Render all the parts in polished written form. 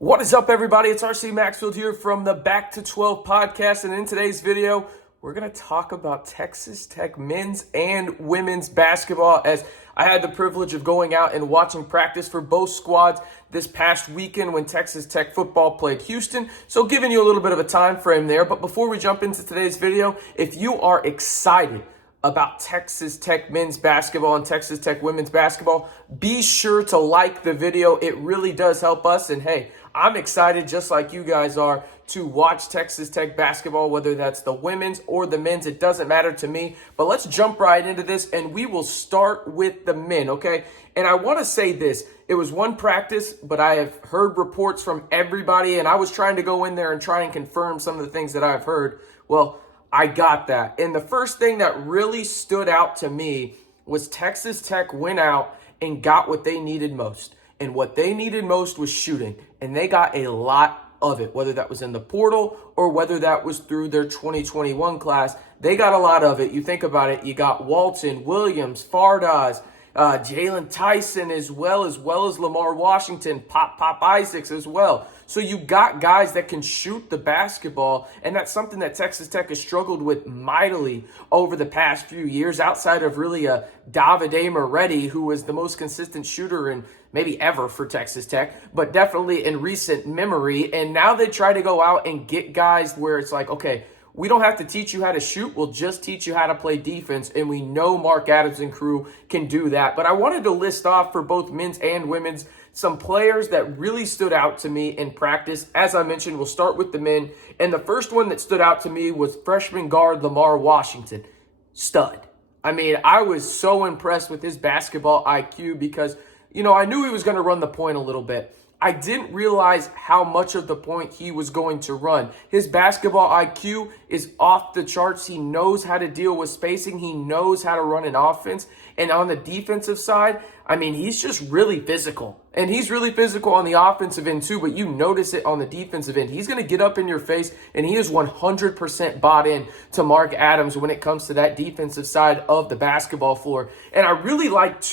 What is up, everybody? It's RC Maxfield here from the Back to 12 podcast, and in today's video, we're going to talk about Texas Tech men's and women's basketball, as I had the privilege of going out and watching practice for both squads this past weekend when Texas Tech football played Houston. So giving you a little bit of a time frame there. But before we jump into today's video, if you are excited about Texas Tech men's basketball and Texas Tech women's basketball, be sure to like the video. It really does help us. And hey, I'm excited, just like you guys are, to watch Texas Tech basketball, whether that's the women's or the men's. It doesn't matter to me. But let's jump right into this, and we will start with the men, okay? And I want to say this. It was one practice, but I have heard reports from everybody, and I was trying to go in there and try and confirm some of the things that I've heard. Well, I got that. And the first thing that really stood out to me was Texas Tech went out and got what they needed most. And what they needed most was shooting. And they got a lot of it, whether that was in the portal or whether that was through their 2021 class. They got a lot of it. You think about it, you got Walton, Williams, Fardaws, Jalen Tyson, as well as Lamar Washington, Pop Isaacs as well. So you got guys that can shoot the basketball, and that's something that Texas Tech has struggled with mightily over the past few years, outside of really a Davide Moretti, who was the most consistent shooter in maybe ever for Texas Tech, but definitely in recent memory. And now they try to go out and get guys where it's like, okay, we don't have to teach you how to shoot. We'll just teach you how to play defense. And we know Mark Adams and crew can do that. But I wanted to list off for both men's and women's some players that really stood out to me in practice. As I mentioned, we'll start with the men. And the first one that stood out to me was freshman guard Lamar Washington. Stud. I mean, I was so impressed with his basketball IQ because, you know, I knew he was going to run the point a little bit. I didn't realize how much of the point he was going to run. His basketball IQ is off the charts. He knows how to deal with spacing. He knows how to run an offense. And on the defensive side, I mean, he's just really physical. And he's really physical on the offensive end too, but you notice it on the defensive end. He's going to get up in your face, and he is 100% bought in to Mark Adams when it comes to that defensive side of the basketball floor. And I really like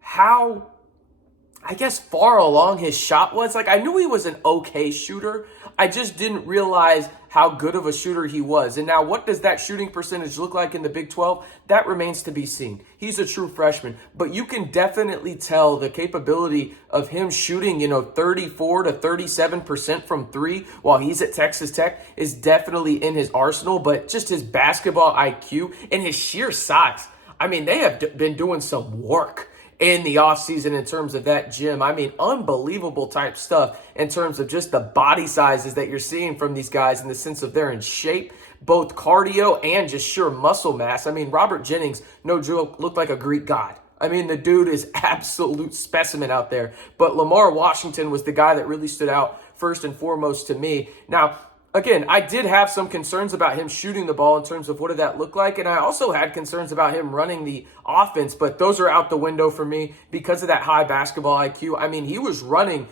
how, I guess, far along his shot was. Like, I knew he was an okay shooter. I just didn't realize how good of a shooter he was. And now, what does that shooting percentage look like in the Big 12? That remains to be seen. He's a true freshman. But you can definitely tell the capability of him shooting, 34 to 37% from three while he's at Texas Tech is definitely in his arsenal. But just his basketball IQ and his sheer size. I mean, they have been doing some work in the offseason in terms of that gym. I mean, unbelievable type stuff in terms of just the body sizes that you're seeing from these guys in the sense of they're in shape, both cardio and just sheer muscle mass. I mean, Robert Jennings, no joke, looked like a Greek god. I mean, the dude is absolute specimen out there. But Lamar Washington was the guy that really stood out first and foremost to me. Now, again, I did have some concerns about him shooting the ball in terms of what did that look like. And I also had concerns about him running the offense, but those are out the window for me because of that high basketball IQ. I mean, he was running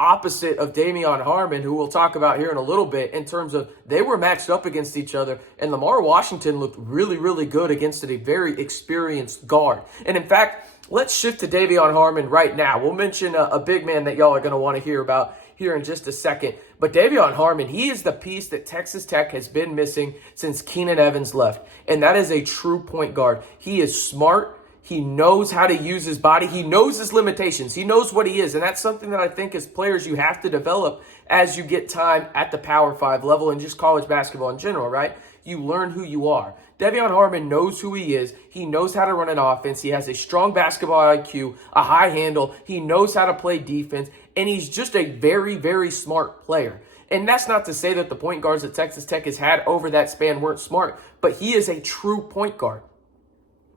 opposite of Damian Harmon, who we'll talk about here in a little bit, in terms of they were matched up against each other. And Lamar Washington looked really, really good against a very experienced guard. And in fact, let's shift to Damian Harmon right now. We'll mention a big man that y'all are going to want to hear about here in just a second. But Damian Harmon, he is the piece that Texas Tech has been missing since Keenan Evans left. And that is a true point guard. He is smart. He knows how to use his body. He knows his limitations. He knows what he is. And that's something that I think as players you have to develop as you get time at the Power 5 level and just college basketball in general, right? You learn who you are. Damian Harmon knows who he is. He knows how to run an offense. He has a strong basketball IQ, a high handle. He knows how to play defense. And he's just a very, very smart player. And that's not to say that the point guards that Texas Tech has had over that span weren't smart, but he is a true point guard.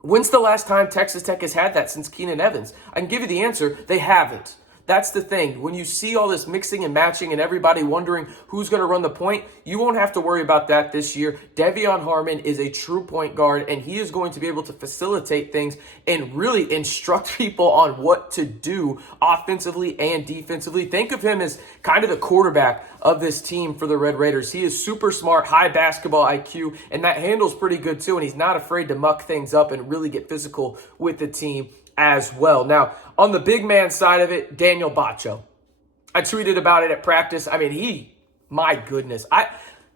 When's the last time Texas Tech has had that since Keenan Evans? I can give you the answer. They haven't. That's the thing. When you see all this mixing and matching and everybody wondering who's going to run the point, you won't have to worry about that this year. Damian Harmon is a true point guard, and he is going to be able to facilitate things and really instruct people on what to do offensively and defensively. Think of him as kind of the quarterback of this team for the Red Raiders. He is super smart, high basketball IQ, and that handle's pretty good too, and he's not afraid to muck things up and really get physical with the team as well. Now, on the big man side of it, Daniel Bacho. I tweeted about it at practice. I mean, my goodness,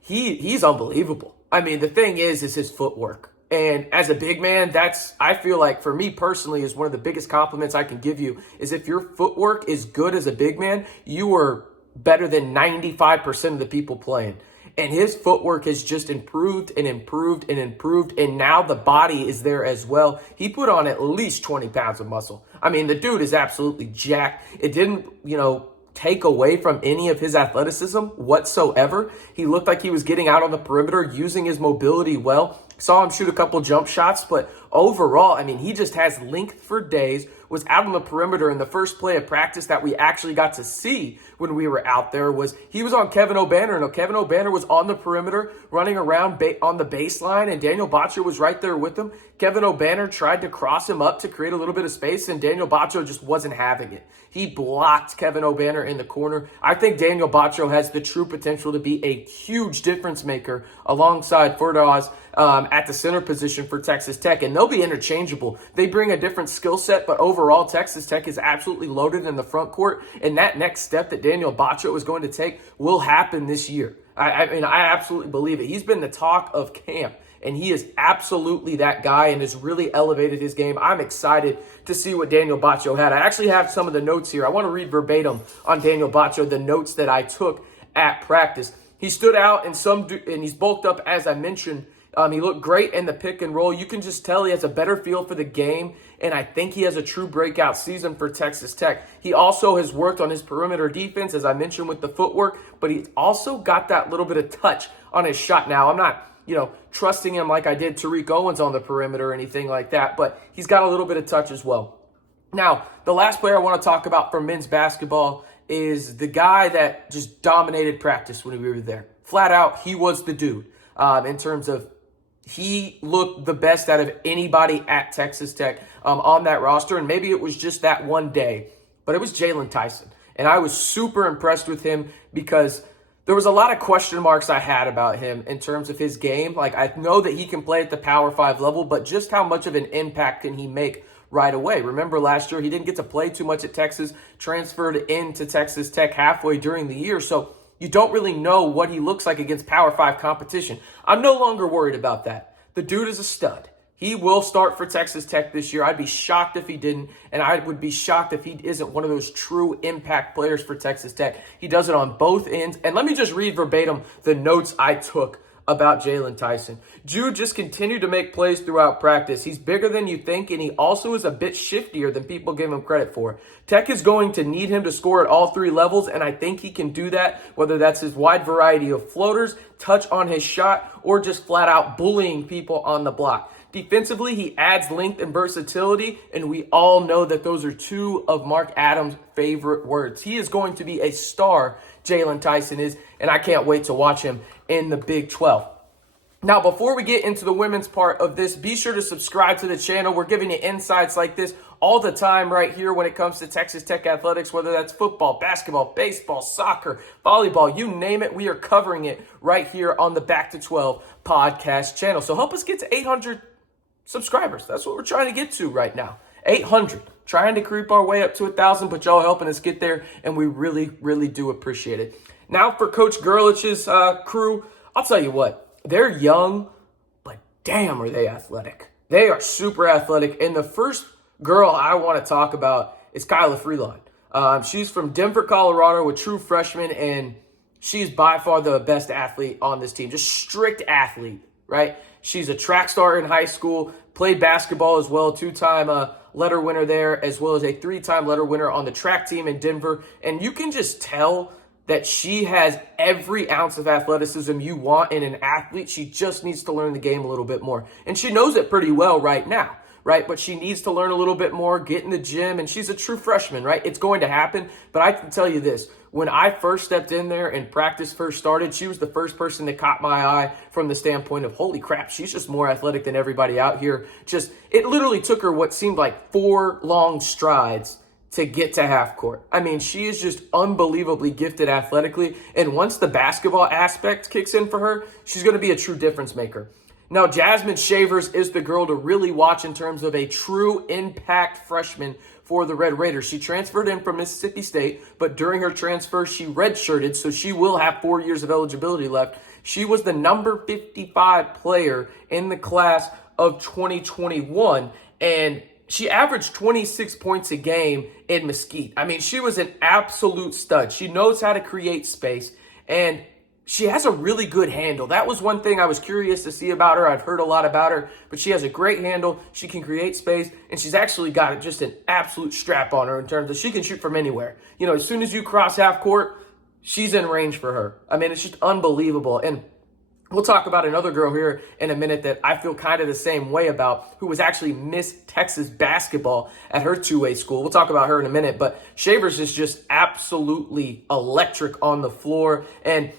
he's unbelievable. I mean, the thing is his footwork. And as a big man, I feel like for me personally is one of the biggest compliments I can give you is if your footwork is good as a big man, you are better than 95% of the people playing. And his footwork has just improved and improved and improved. And now the body is there as well. He put on at least 20 pounds of muscle. I mean, the dude is absolutely jacked. It didn't, take away from any of his athleticism whatsoever. He looked like he was getting out on the perimeter, using his mobility well. Saw him shoot a couple jump shots, but overall, I mean, he just has length for days, was out on the perimeter. In the first play of practice that we actually got to see when we were out there he was on Kevin O'Banner. And Kevin O'Banner was on the perimeter running around on the baseline, and Daniel Baccio was right there with him. Kevin O'Banner tried to cross him up to create a little bit of space, and Daniel Baccio just wasn't having it. He blocked Kevin O'Banner in the corner. I think Daniel Baccio has the true potential to be a huge difference maker alongside Fardaws at the center position for Texas Tech, and they'll be interchangeable. They bring a different skill set, but overall, Texas Tech is absolutely loaded in the front court, and that next step that Daniel Baccio is going to take will happen this year. I mean, I absolutely believe it. He's been the talk of camp, and he is absolutely that guy and has really elevated his game. I'm excited to see what Daniel Baccio had. I actually have some of the notes here. I want to read verbatim on Daniel Baccio, the notes that I took at practice. He stood out and he's bulked up, as I mentioned. He looked great in the pick and roll. You can just tell he has a better feel for the game, and I think he has a true breakout season for Texas Tech. He also has worked on his perimeter defense, as I mentioned, with the footwork, but he's also got that little bit of touch on his shot. Now, I'm not, trusting him like I did Tariq Owens on the perimeter or anything like that, but he's got a little bit of touch as well. Now, the last player I want to talk about for men's basketball is the guy that just dominated practice when we were there. Flat out, he was the dude in terms of he looked the best out of anybody at Texas Tech on that roster, and maybe it was just that one day, but it was Jalen Tyson. And I was super impressed with him because there was a lot of question marks I had about him in terms of his game. Like, I know that he can play at the Power 5 level, but just how much of an impact can he make right away? Remember last year, he didn't get to play too much at Texas, transferred into Texas Tech halfway during the year, so you don't really know what he looks like against Power 5 competition. I'm no longer worried about that. The dude is a stud. He will start for Texas Tech this year. I'd be shocked if he didn't, and I would be shocked if he isn't one of those true impact players for Texas Tech. He does it on both ends. And let me just read verbatim the notes I took about Jalen Tyson. Jude just continued to make plays throughout practice. He's bigger than you think, and he also is a bit shiftier than people give him credit for. Tech is going to need him to score at all three levels, and I think he can do that, whether that's his wide variety of floaters, touch on his shot, or just flat out bullying people on the block. Defensively, he adds length and versatility, and we all know that those are two of Mark Adams' favorite words. He is going to be a star, Jalen Tyson is, and I can't wait to watch him in the Big 12. Now, before we get into the women's part of this, be sure to subscribe to the channel. We're giving you insights like this all the time right here when it comes to Texas Tech athletics, whether that's football, basketball, baseball, soccer, volleyball, you name it. We are covering it right here on the Back to 12 podcast channel. So help us get to 800 subscribers. That's what we're trying to get to right now. 800. Trying to creep our way up to 1,000, but y'all helping us get there, and we really, really do appreciate it. Now for Coach Gerlich's crew, I'll tell you what. They're young, but damn are they athletic. They are super athletic. And the first girl I want to talk about is Kyla Freelon. She's from Denver, Colorado, a true freshman, and she's by far the best athlete on this team. Just strict athlete, right? She's a track star in high school, played basketball as well, two-time letter winner there, as well as a three-time letter winner on the track team in Denver. And you can just tell that she has every ounce of athleticism you want in an athlete. She just needs to learn the game a little bit more. And she knows it pretty well right now, right? But she needs to learn a little bit more, get in the gym, and she's a true freshman, right? It's going to happen. But I can tell you this, when I first stepped in there and practice first started, she was the first person that caught my eye from the standpoint of, holy crap, she's just more athletic than everybody out here. It literally took her what seemed like 4 long strides to get to half court. I mean, she is just unbelievably gifted athletically. And once the basketball aspect kicks in for her, she's going to be a true difference maker. Now, Jasmine Shavers is the girl to really watch in terms of a true impact freshman for the Red Raiders. She transferred in from Mississippi State, but during her transfer, she redshirted, so she will have 4 years of eligibility left. She was the number 55 player in the class of 2021, and she averaged 26 points a game in Mesquite. I mean, she was an absolute stud. She knows how to create space, and she has a really good handle. That was one thing I was curious to see about her. I've heard a lot about her, but she has a great handle. She can create space, and she's actually got just an absolute strap on her in terms of she can shoot from anywhere. You know, as soon as you cross half court, she's in range for her. I mean, it's just unbelievable. And we'll talk about another girl here in a minute that I feel kind of the same way about, who was actually Miss Texas basketball at her two-way school. We'll talk about her in a minute, but Shavers is just absolutely electric on the floor. And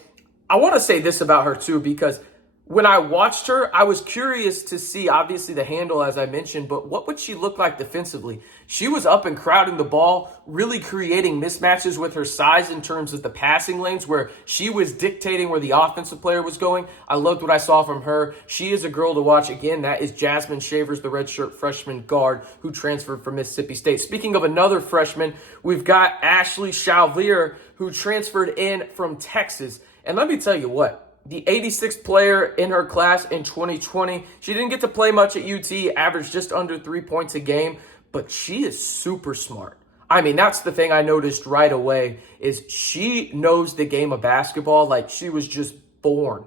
I want to say this about her too, because when I watched her, I was curious to see, obviously, the handle, as I mentioned, but what would she look like defensively? She was up and crowding the ball, really creating mismatches with her size in terms of the passing lanes, where she was dictating where the offensive player was going. I loved what I saw from her. She is a girl to watch. Again, that is Jasmine Shavers, the redshirt freshman guard who transferred from Mississippi State. Speaking of another freshman, we've got Ashley Chalvier, who transferred in from Texas. And let me tell you what, the 86th player in her class in 2020, she didn't get to play much at UT, averaged just under 3 points a game, but she is super smart. I mean, that's the thing I noticed right away, is she knows the game of basketball like she was just born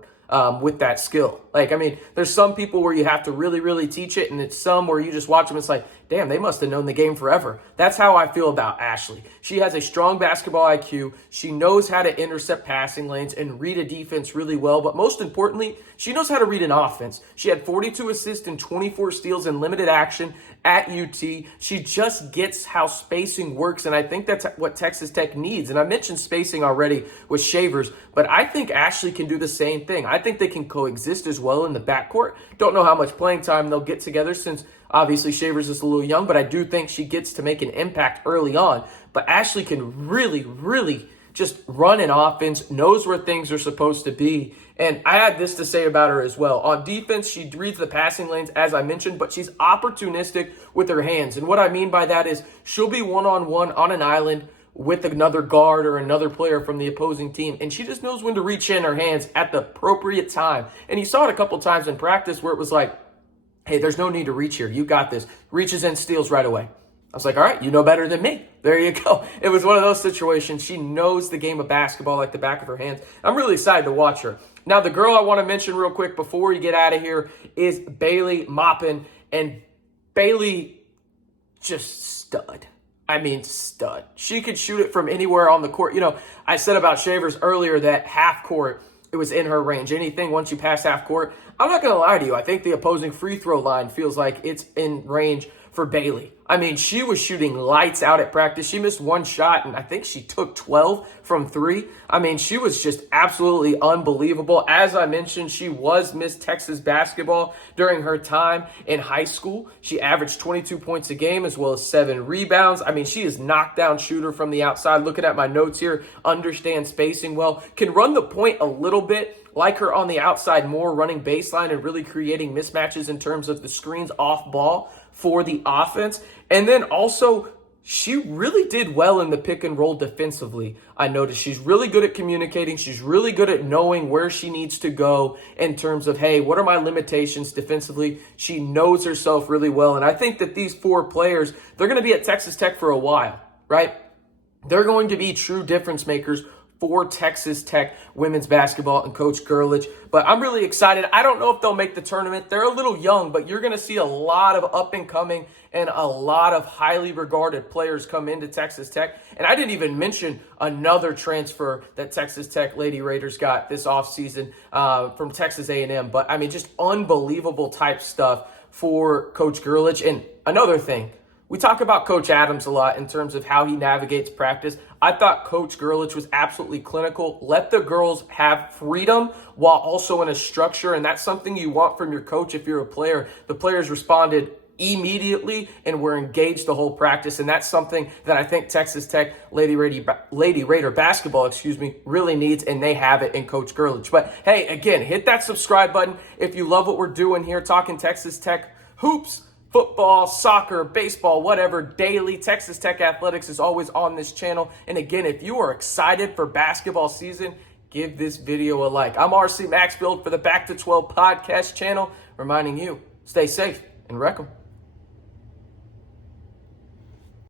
with that skill. Like, I mean, there's some people where you have to really, really teach it, and it's some where you just watch them, it's like, damn, they must have known the game forever. That's how I feel about Ashley. She has a strong basketball IQ. She knows how to intercept passing lanes and read a defense really well. But most importantly, she knows how to read an offense. She had 42 assists and 24 steals in limited action at UT. She just gets how spacing works, and I think that's what Texas Tech needs. And I mentioned spacing already with Shavers, but I think Ashley can do the same thing. I think they can coexist as well in the backcourt. Don't know how much playing time they'll get together, since obviously Shavers is a little young, but I do think she gets to make an impact early on. But Ashley can really, really just run an offense, knows where things are supposed to be. And I had this to say about her as well. On defense, she reads the passing lanes, as I mentioned, but she's opportunistic with her hands. And what I mean by that is she'll be one-on-one on an island with another guard or another player from the opposing team, and she just knows when to reach in her hands at the appropriate time. And you saw it a couple times in practice where it was like, hey, there's no need to reach here. You got this. Reaches in, steals right away. I was like, all right, you know better than me. There you go. It was one of those situations. She knows the game of basketball like the back of her hands. I'm really excited to watch her. Now, the girl I want to mention real quick before we get out of here is Bailey Maupin. And Bailey, just stud. I mean, stud. She could shoot it from anywhere on the court. You know, I said about Shavers earlier that half court, it was in her range. Anything once you pass half court, I'm not going to lie to you. I think the opposing free throw line feels like it's in range for Bailey. I mean, she was shooting lights out at practice. She missed one shot, and I think she took 12 from three. I mean, she was just absolutely unbelievable. As I mentioned, she was Miss Texas basketball during her time in high school. She averaged 22 points a game as well as 7 rebounds. I mean, she is knockdown shooter from the outside. Looking at my notes here, understands spacing well, can run the point a little bit. Like her on the outside more, running baseline and really creating mismatches in terms of the screens off ball for the offense. And then also, she really did well in the pick and roll defensively. I noticed she's really good at communicating. She's really good at knowing where she needs to go in terms of, hey, what are my limitations defensively? She knows herself really well. And I think that these 4 players, they're going to be at Texas Tech for a while, right? They're going to be true difference makers for Texas Tech women's basketball and Coach Gerlich. But I'm really excited. I don't know if they'll make the tournament. They're a little young, but you're going to see a lot of up and coming and a lot of highly regarded players come into Texas Tech. And I didn't even mention another transfer that Texas Tech Lady Raiders got this offseason from Texas A&M. But, I mean, just unbelievable type stuff for Coach Gerlich. And another thing, we talk about Coach Adams a lot in terms of how he navigates practice. I thought Coach Gerlich was absolutely clinical. Let the girls have freedom while also in a structure, and that's something you want from your coach if you're a player. The players responded immediately and were engaged the whole practice, and that's something that I think Texas Tech Lady Raider basketball, really needs, and they have it in Coach Gerlich. But hey, again, hit that subscribe button if you love what we're doing here, talking Texas Tech hoops, football, soccer, baseball, whatever, daily. Texas Tech Athletics is always on this channel. And again, if you are excited for basketball season, give this video a like. I'm RC Maxfield for the Back to 12 podcast channel, reminding you, stay safe and wreck 'em.